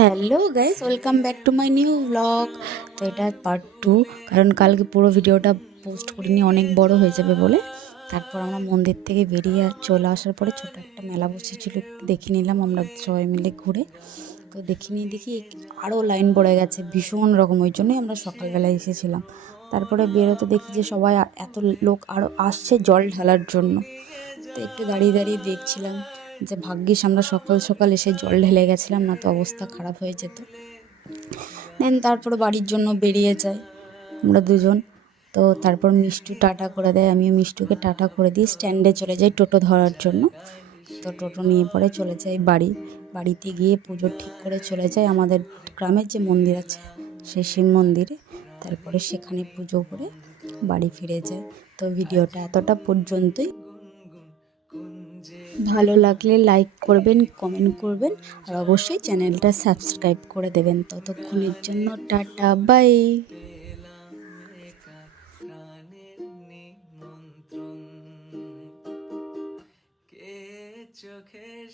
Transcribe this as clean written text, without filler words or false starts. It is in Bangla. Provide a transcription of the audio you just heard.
Hello guys, welcome back to my new blog. তো এটা পার্ট 2, কারণ কালকে পুরো ভিডিওটা পোস্ট করিনি, অনেক বড় হয়ে যাবে বলে। তারপর আমরা মন্দির থেকে বেরিয়ে চলে আসার পরে ছোট একটা মেলা বসেছিল, একটু দেখে নিলাম আমরা সবাই মিলে ঘুরে। তো দেখি আরও লাইন পড়ে গেছে ভীষণ রকম, ওই জন্যই আমরা সকালবেলায় এসেছিলাম। তারপরে বেরোতে দেখি যে সবাই এত লোক আরও আসছে জল ঢালার জন্য। তো একটু দাঁড়িয়ে দাঁড়িয়ে দেখছিলাম যে ভাগ্যিস আমরা সকাল সকাল এসে জল ঢেলে গেছিলাম, না তো অবস্থা খারাপ হয়ে যেত। দেন তারপর বাড়ির জন্য বেরিয়ে যাই আমরা দুজন। তো তারপর মিষ্টু টাটা করে দেয়, আমিও মিষ্টুকে টাটা করে দিই, স্ট্যান্ডে চলে যাই টোটো ধরার জন্য। তো টোটো নিয়ে পরে চলে যাই বাড়িতে গিয়ে পুজো ঠিক করে চলে যাই আমাদের গ্রামের যে মন্দির আছে সেই শিব মন্দিরে। তারপরে সেখানে পুজো করে বাড়ি ফিরে যায়। তো ভিডিওটা এতটা পর্যন্তই। ভালো লাগলে লাইক করবেন, কমেন্ট করবেন, আর অবশ্যই চ্যানেলটা সাবস্ক্রাইব করে দেবেন। ততক্ষণের জন্য টাটা, বাই। চোখের